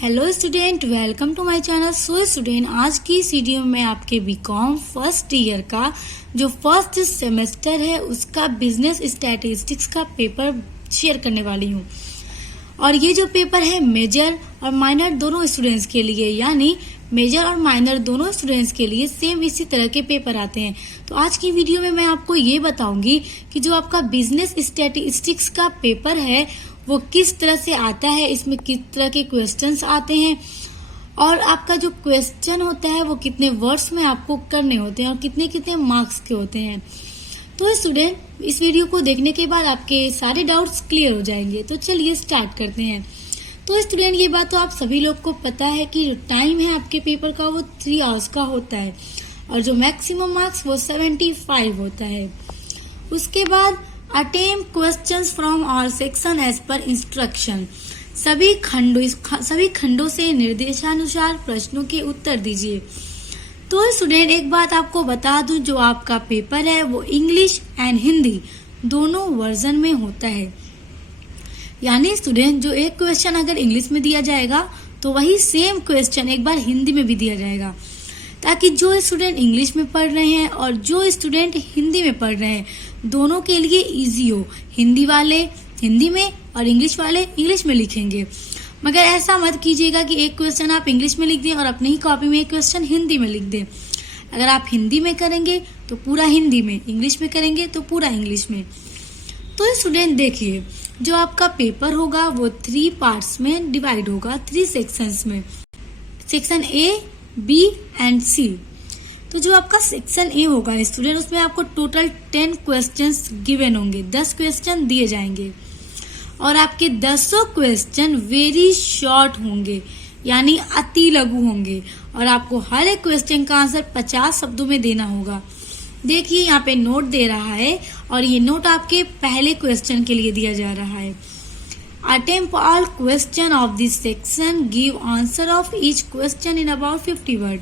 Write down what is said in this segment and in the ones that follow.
Hello student, welcome to my channel. So student, आज की इस वीडियो में आपके बीकॉम फर्स्ट ईयर का जो फर्स्ट सेमेस्टर है उसका बिजनेस स्टैटिस्टिक्स का पेपर शेयर करने वाली हूँ। और ये जो पेपर है मेजर और माइनर दोनों स्टूडेंट्स के लिए, यानी मेजर और माइनर दोनों स्टूडेंट्स के लिए सेम इसी तरह के पेपर आते हैं। तो आज की वीडियो में मैं आपको ये बताऊंगी कि जो आपका बिजनेस स्टैटिस्टिक्स का पेपर है वो किस तरह से आता है, इसमें किस तरह के क्वेश्चंस आते हैं और आपका जो क्वेश्चन होता है वो कितने वर्ड्स में आपको करने होते हैं और कितने कितने मार्क्स के होते हैं। तो स्टूडेंट, इस वीडियो को देखने के बाद आपके सारे डाउट्स क्लियर हो जाएंगे। तो चलिए स्टार्ट करते हैं। तो स्टूडेंट, ये बात तो आप सभी लोग को पता है कि जो टाइम है आपके पेपर का वो 3 आवर्स का होता है और जो मैक्सिमम मार्क्स वो 75 होता है। उसके बाद attempt questions from all section as per instruction, सभी खंडों से निर्देशानुसार प्रश्नों के उत्तर दीजिए। तो स्टूडेंट, एक बात आपको बता दूं, जो आपका पेपर है वो इंग्लिश एंड हिंदी दोनों वर्जन में होता है। यानी स्टूडेंट, जो एक क्वेश्चन अगर इंग्लिश में दिया जाएगा तो वही सेम क्वेश्चन एक बार हिंदी में भी दिया जाएगा, ताकि जो स्टूडेंट इंग्लिश में पढ़ रहे हैं और जो स्टूडेंट हिंदी में पढ़ रहे हैं दोनों के लिए इजी हो। हिंदी वाले हिंदी में और इंग्लिश वाले इंग्लिश में लिखेंगे। मगर ऐसा मत कीजिएगा कि एक क्वेश्चन आप इंग्लिश में लिख दें और अपनी ही कॉपी में एक क्वेश्चन हिंदी में लिख दें। अगर आप हिंदी में करेंगे तो पूरा हिंदी में, इंग्लिश में करेंगे तो पूरा इंग्लिश में। तो स्टूडेंट देखिए, जो आपका पेपर होगा वो 3 पार्ट्स में डिवाइड होगा, 3 सेक्शंस में, सेक्शन ए, बी एंड सी। तो जो आपका सेक्शन ए होगा स्टूडेंट, उसमें आपको टोटल 10 क्वेश्चंस गिवन होंगे, 10 क्वेश्चन दिए जाएंगे और आपके 10 क्वेश्चन वेरी शॉर्ट होंगे, यानी अति लघु होंगे और आपको हर एक क्वेश्चन का आंसर 50 शब्दों में देना होगा। देखिए यहाँ पे नोट दे रहा है और ये नोट आपके पहले क्वेश्चन के लिए दिया जा रहा है। Attempt all question of this section, give answer of each question in about 50 word.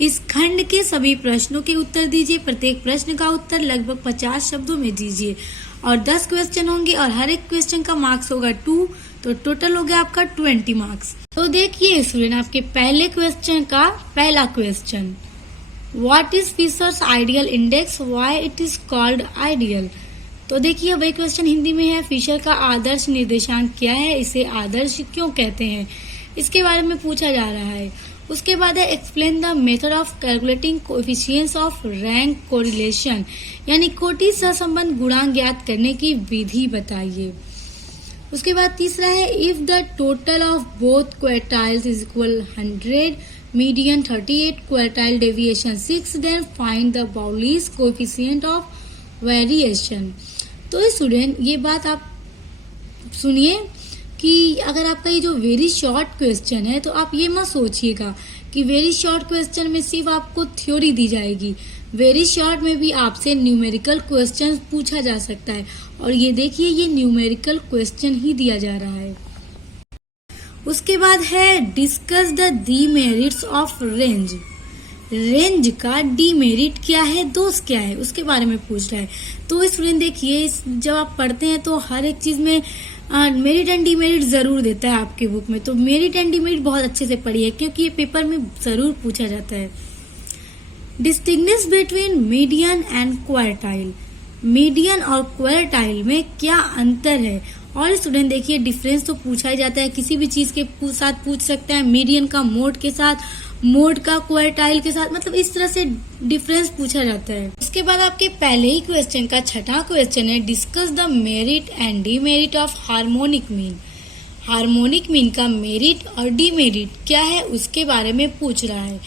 इस खंड के सभी प्रश्नों के उत्तर दीजिए, प्रत्येक प्रश्न का उत्तर लगभग 50 शब्दों में दीजिए और 10 क्वेश्चन होंगे और हर एक क्वेश्चन का मार्क्स होगा 2, तो टोटल हो गया आपका 20 मार्क्स। तो देखिए स्टूडेंट, आपके पहले क्वेश्चन का पहला question, what is Fisher's ideal index, why it is called ideal. तो देखिए वही क्वेश्चन हिंदी में है, फिशर का आदर्श निर्देशांक क्या है, इसे आदर्श क्यों कहते हैं, इसके बारे में पूछा जा रहा है। उसके बाद है explain the method of calculating coefficients of rank correlation, यानी कोटि सहसंबंध गुणांक ज्ञात करने की विधि बताइए। उसके बाद तीसरा है if the total of both quartiles is equal 100, median 38, quartile deviation 6, then find the Pauli's coefficient of variation. तो स्टूडेंट, ये बात आप सुनिए कि अगर आपका ये जो वेरी शॉर्ट क्वेश्चन है तो आप ये मत सोचिएगा कि वेरी शॉर्ट क्वेश्चन में सिर्फ आपको थ्योरी दी जाएगी। वेरी शॉर्ट में भी आपसे न्यूमेरिकल क्वेश्चन पूछा जा सकता है और ये देखिए ये न्यूमेरिकल क्वेश्चन ही दिया जा रहा है। उसके बाद है discuss the demerits of range, range का डीमेरिट क्या है, दोष क्या है, उसके बारे में पूछ रहा है। तो स्टूडेंट देखिए, जब आप पढ़ते हैं तो हर एक चीज में मेरिट एंड डीमेरिट जरूर देता है आपके बुक में। तो मेरिट एंड डीमेरिट बहुत अच्छे से पढ़िए क्योंकि ये पेपर में जरूर पूछा जाता है। Distinguish between median and quartile, median और क्वार्टाइल में क्या अंतर है। और स्टूडेंट देखिए, डिफरेंस तो पूछा ही जाता है, किसी भी चीज के साथ पूछ सकता है, मीडियन का मोड के साथ, मोड का क्वार्टाइल के साथ, मतलब इस तरह से डिफरेंस पूछा जाता है। उसके बाद आपके पहले ही क्वेश्चन का छठा क्वेश्चन है discuss the merit and demerit of harmonic mean, harmonic mean का मेरिट और डीमेरिट क्या है उसके बारे में पूछ रहा है।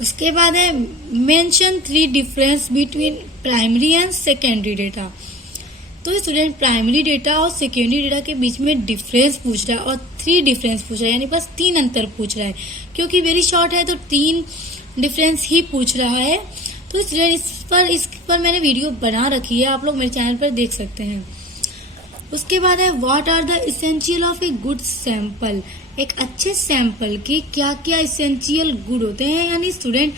उसके बाद है mention 3 difference between primary and secondary data. तो स्टूडेंट, प्राइमरी डेटा और सेकेंडरी डेटा के बीच में डिफरेंस पूछ रहा है और 3 डिफरेंस पूछ रहा है, यानी बस 3 अंतर पूछ रहा है। क्योंकि वेरी शॉर्ट है तो 3 डिफरेंस ही पूछ रहा है। तो स्टूडेंट, इस पर मैंने वीडियो बना रखी है, आप लोग मेरे चैनल पर देख सकते हैं। उसके बाद है what are the essential of a good sample, एक अच्छे सैंपल के क्या क्या इसेंशियल गुड होते हैं। यानी स्टूडेंट,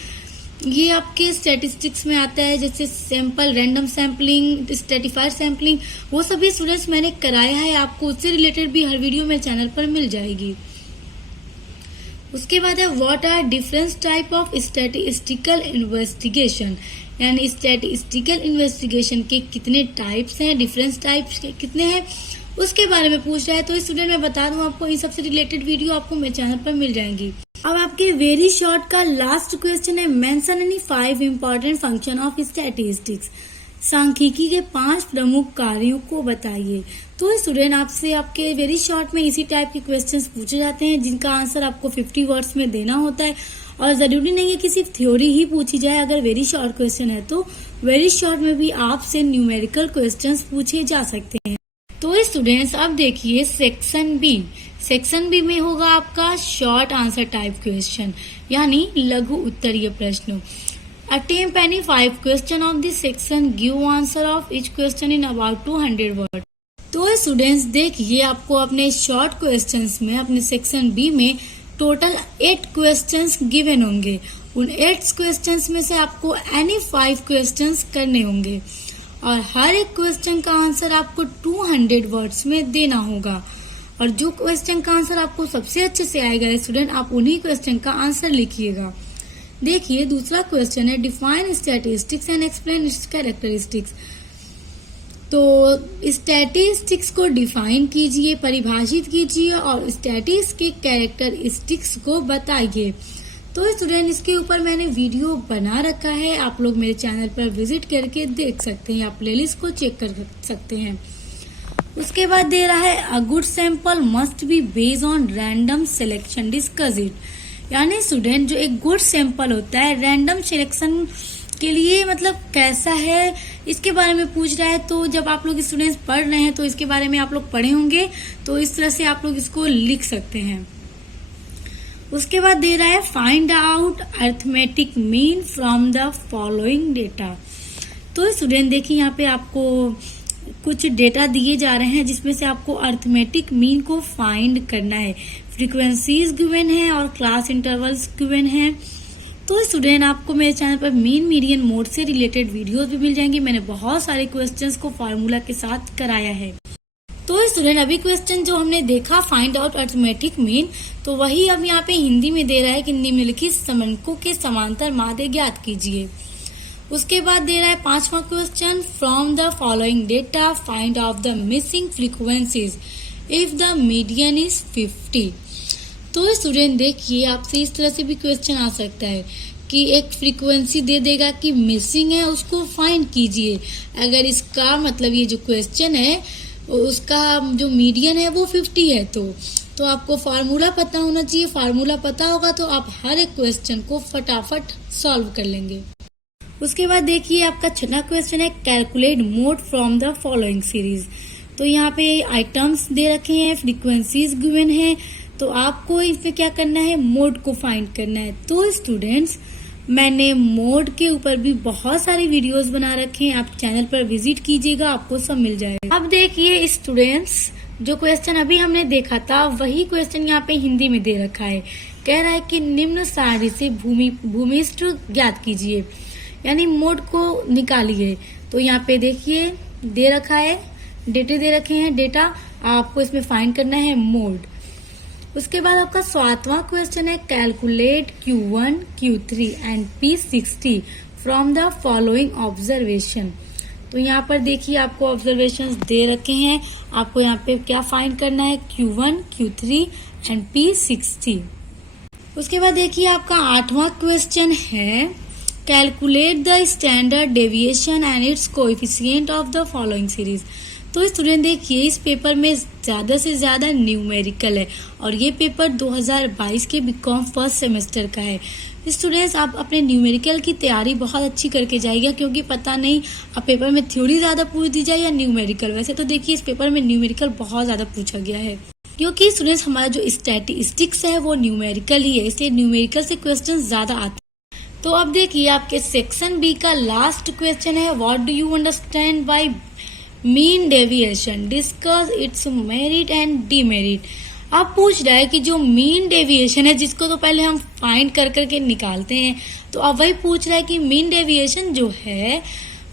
ये आपके स्टैटिस्टिक्स में आता है, जैसे sample, random sampling, stratified sampling, वो सभी स्टूडेंट्स मैंने कराया है, आपको उससे रिलेटेड भी हर वीडियो मेरे चैनल पर मिल जाएगी। उसके बाद है what are different type of statistical investigation, यानी स्टैटिस्टिकल इन्वेस्टिगेशन के कितने टाइप्स हैं, डिफरेंट टाइप्स के कितने हैं, उसके बारे में पूछ रहा है। तो स्टूडेंट मैं बता दूं आपको, इन सबसे रिलेटेड वीडियो आपको मेरे चैनल पर मिल जाएंगी। अब आपके वेरी शॉर्ट का लास्ट क्वेश्चन है, mention any 5 important function of statistics, सांख्यिकी के 5 प्रमुख कार्यों को बताइए। तो स्टूडेंट आपसे आपके वेरी शॉर्ट में इसी टाइप के क्वेश्चंस पूछे जाते हैं जिनका आंसर आपको 50 वर्ड्स में देना होता है, और जरूरी नहीं है कि सिर्फ थ्योरी ही पूछी जाए। अगर वेरी शॉर्ट क्वेश्चन है तो वेरी शॉर्ट में भी आपसे न्यूमेरिकल क्वेश्चंस पूछे जा सकते हैं। तो स्टूडेंट्स अब देखिए सेक्शन बी। सेक्शन बी में होगा आपका शॉर्ट आंसर टाइप क्वेश्चन, यानी लघु उत्तरीय प्रश्न। Attempt any 5 question of this section, give answer of each question in about 200 words। तो स्टूडेंट्स देखिए आपको अपने शॉर्ट क्वेश्चंस में अपने सेक्शन बी में टोटल 8 क्वेश्चंस गिवन होंगे। उन 8 क्वेश्चंस में से आपको एनी 5 क्वेश्चंस करने होंगे और हर एक क्वेश्चन का आंसर आपको 200 वर्ड्स में देना होगा। और जो क्वेश्चन का आंसर आपको सबसे अच्छे से आएगा स्टूडेंट, आप उन्हीं क्वेश्चन का आंसर लिखिएगा। देखिए दूसरा क्वेश्चन है, define statistics and explain it's characteristics. तो स्टैटिस्टिक्स को डिफाइन कीजिए, परिभाषित कीजिए और स्टैटिस्टिक्स के कैरेक्टरिस्टिक्स को बताइए। तो स्टूडेंट इसके ऊपर मैंने वीडियो बना रखा है, आप लोग मेरे चैनल पर विजिट करके देख सकते हैं, आप प्लेलिस्ट को चेक कर सकते हैं। उसके बाद दे रहा है, a good sample must be based on random selection, discuss it. यानी स्टूडेंट जो एक गुड सैंपल होता है रैंडम सिलेक्शन के लिए मतलब कैसा है इसके बारे में पूछ रहा है। तो जब आप लोग स्टूडेंट्स पढ़ रहे हैं तो इसके बारे में आप लोग पढ़े होंगे, तो इस तरह से आप लोग इसको लिख सकते हैं। उसके बाद दे रहा है, find out arithmetic mean from the following data. तो स्टूडेंट देखिए यहाँ पे आपको कुछ डेटा दिए जा रहे हैं जिसमें से आपको अर्थमेटिक मीन को फाइंड करना है। फ्रीक्वेंसीज गिवन है और क्लास इंटरवल्स गिवन है। तो स्टूडेंट आपको मेरे चैनल पर मीन मीडियन मोड से रिलेटेड वीडियोस भी मिल जाएंगी। मैंने बहुत सारे क्वेश्चंस को फार्मूला के साथ कराया है। तो स्टूडेंट अभी क्वेश्चन जो हमने देखा फाइंड आउट अर्थमेटिक मीन, तो वही अब यहाँ पे हिंदी में दे रहा है कि निम्नलिखित समंकों के समांतर माध्य ज्ञात कीजिए। उसके बाद दे रहा है 5वां question, from the following data find out the missing frequencies if the median is 50। तो स्टूडेंट देखिए आपसे इस तरह से भी क्वेश्चन आ सकता है कि एक फ्रीक्वेंसी दे देगा कि मिसिंग है, उसको फाइंड कीजिए। अगर इसका मतलब ये जो क्वेश्चन है उसका जो मीडियन है वो 50 है तो आपको फार्मूला पता होना चाहिए। फार्मूला पता होगा तो आप हर एक क्वेश्चन को फटाफट सॉल्व कर लेंगे। उसके बाद देखिए आपका 6वां क्वेश्चन है, calculate mode from the following series. तो यहाँ पे आइटम्स दे रखे हैं, फ्रीक्वेंसीज गिवन है, तो आपको इसमें क्या करना है, मोड को फाइंड करना है। तो स्टूडेंट्स मैंने मोड के ऊपर भी बहुत सारी वीडियोस बना रखे हैं, आप चैनल पर विजिट कीजिएगा, आपको सब मिल जाएगा। अब देखिए स्टूडेंट्स जो क्वेश्चन अभी हमने देखा था वही क्वेश्चन यहाँ पे हिंदी में दे रखा है। कह रहा है कि निम्न सारणी से भूमिष्ठ ज्ञात कीजिए, यानी मोड को निकालिए। तो यहाँ पे देखिए दे रखा है, डेटा दे रखे हैं, डेटा आपको इसमें फाइंड करना है मोड। उसके बाद आपका 7वां क्वेश्चन है, calculate Q1, Q3 and P60 from the following observation. तो यहाँ पर देखिए आपको ऑब्जर्वेशंस दे रखे हैं, आपको यहाँ पे क्या फाइंड करना है, Q1, Q3 एंड P60। उसके बाद देखिए आपका 8वां क्वेश्चन है, calculate the standard deviation and it's coefficient of the following series. तो स्टूडेंट देखिए इस पेपर में ज्यादा से ज्यादा न्यूमेरिकल है और ये पेपर 2022 के बीकॉम फर्स्ट सेमेस्टर का है। स्टूडेंट्स आप अपने न्यूमेरिकल की तैयारी बहुत अच्छी करके जाइएगा, क्योंकि पता नहीं अब पेपर में थ्योरी ज्यादा पूछ दी जाए या न्यूमेरिकल। वैसे तो देखिए इस पेपर में न्यूमेरिकल बहुत ज्यादा पूछा गया है, क्योंकि स्टूडेंट्स हमारा जो स्टैटिस्टिक्स है वो न्यूमेरिकल ही है, इसलिए न्यूमेरिकल से क्वेश्चन ज्यादा आते हैं। तो अब देखिए आपके सेक्शन बी का लास्ट क्वेश्चन है, what do you understand bye mean deviation, discuss its merit and demerit. अब पूछ रहा है कि जो मीन डेविएशन है जिसको तो पहले हम फाइंड कर करके निकालते हैं, तो अब वही पूछ रहा है कि मीन डेविएशन जो है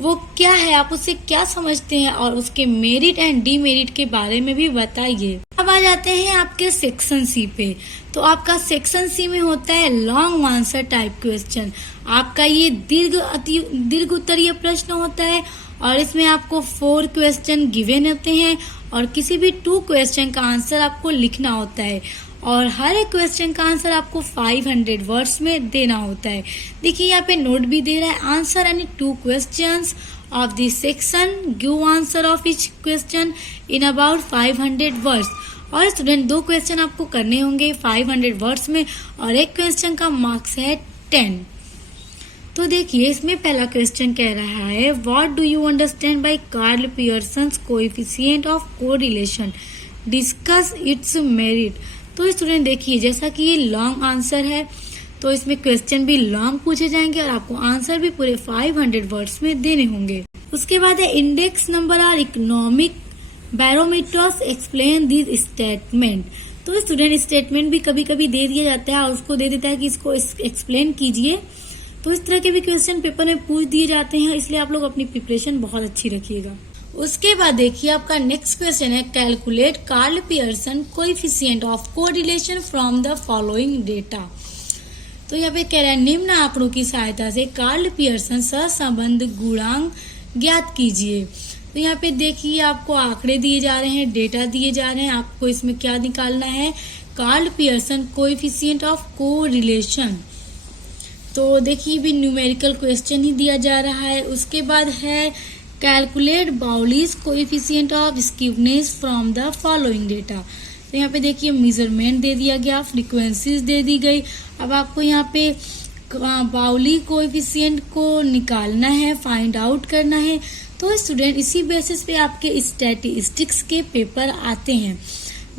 वो क्या है, आप उससे क्या समझते हैं और उसके मेरिट एंड डीमेरिट के बारे में भी बताइए। अब आ जाते हैं आपके सेक्शन सी पे। तो आपका सेक्शन सी में होता है लॉन्ग आंसर टाइप क्वेश्चन। आपका ये दीर्घ उत्तरीय प्रश्न होता है और इसमें आपको 4 क्वेश्चन गिवन होते हैं और किसी भी 2 क्वेश्चन का आंसर आपको लिखना होता है और हर एक क्वेश्चन का आंसर आपको 500 वर्ड्स में देना होता है। देखिए यहाँ पे नोट भी दे रहा है, answer any 2 questions of this section, give answer of each question in about 500 words. और स्टूडेंट 2 क्वेश्चन आपको करने होंगे 500 वर्ड्स में और एक क्वेश्चन का मार्क्स है 10। तो देखिए इसमें पहला क्वेश्चन कह रहा है, what do you understand by Karl Pearson's coefficient of correlation, discuss its merit. तो स्टूडेंट देखिए जैसा कि ये लॉन्ग आंसर है तो इसमें क्वेश्चन भी लॉन्ग पूछे जाएंगे और आपको आंसर भी पूरे 500 वर्ड्स में देने होंगे। उसके बाद है index number are economic barometers explain this statement. तो स्टूडेंट स्टेटमेंट भी कभी कभी दे दिया जाता है और उसको दे देता है कि इसको एक्सप्लेन कीजिए। तो इस तरह के भी क्वेश्चन पेपर में पूछ दिए जाते हैं, इसलिए आप लोग अपनी प्रिपरेशन बहुत अच्छी रखिएगा। उसके बाद देखिए आपका नेक्स्ट क्वेश्चन है, calculate Karl Pearson coefficient of correlation from the following data. तो यहाँ पे कह रहा है निम्न आंकड़ों की सहायता से कार्ल पियर्सन सहसंबंध गुणांक ज्ञात कीजिए। तो यहाँ पे देखिए आपको आंकड़े दिए जा रहे हैं, डेटा दिए जा रहे हैं, आपको इसमें क्या निकालना है, Karl Pearson coefficient of correlation. तो देखिए भी न्यूमेरिकल क्वेश्चन ही दिया जा रहा है। उसके बाद है calculate Bowley's coefficient of skewness from the following data. तो यहाँ पे देखिए मेजरमेंट दे दिया गया, फ्रीक्वेंसीज दे दी गई। अब आपको यहाँ पे बाउली कोएफिशिएंट को निकालना है, फाइंड आउट करना है। तो स्टूडेंट इसी बेसिस पे आपके स्टैटिस्टिक्स के पेपर आते हैं,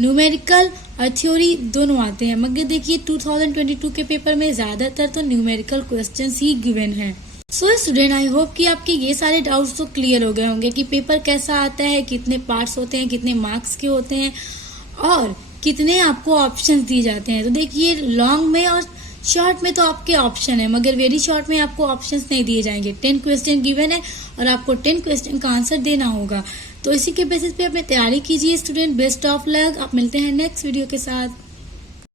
न्यूमेरिकल और थ्योरी दोनों आते हैं। मगर देखिए 2022 के पेपर में ज्यादातर तो न्यूमेरिकल क्वेश्चंस ही गिवन हैं। सो स्टूडेंट आई होप कि आपके ये सारे डाउट्स तो क्लियर हो गए होंगे कि पेपर कैसा आता है, कितने पार्ट्स होते हैं, कितने मार्क्स के होते हैं और कितने आपको ऑप्शंस दिए जाते हैं। तो देखिए लॉन्ग में और शॉर्ट में तो आपके ऑप्शन है, मगर वेरी शॉर्ट में आपको ऑप्शंस नहीं दिए जाएंगे। 10 क्वेश्चन गिवन है और आपको 10 क्वेश्चन का आंसर देना होगा। तो इसी के बेसिस पे अपनी तैयारी कीजिए स्टूडेंट। Best of luck. आप मिलते हैं नेक्स्ट वीडियो के साथ।